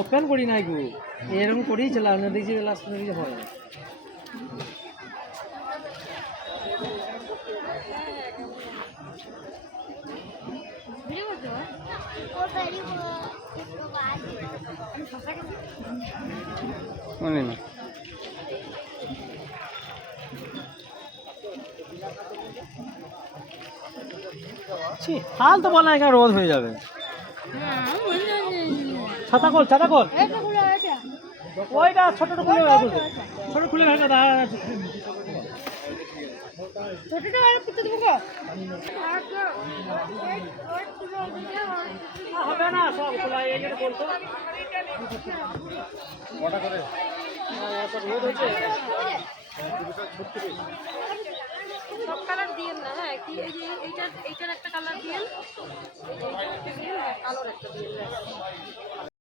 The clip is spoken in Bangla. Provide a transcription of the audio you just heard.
ওপেন করি নাই গো, এরকম করেই চালাম না, দেখছি লাস্ট পর্যন্ত হয় না। মনে না হাল তো বলা এখানে রোদ হয়ে যাবে। ছাতা কল, ছাতা কল, ওইটা ছোট খুলে ছোট খুলে হবে না, সব খোলা বলতো রোদ হয়েছে। সব কালার দিয়েন না, হ্যাঁ কি এই যে এইটার একটা কালার দিয়েন, কালোর একটা দিয়েন।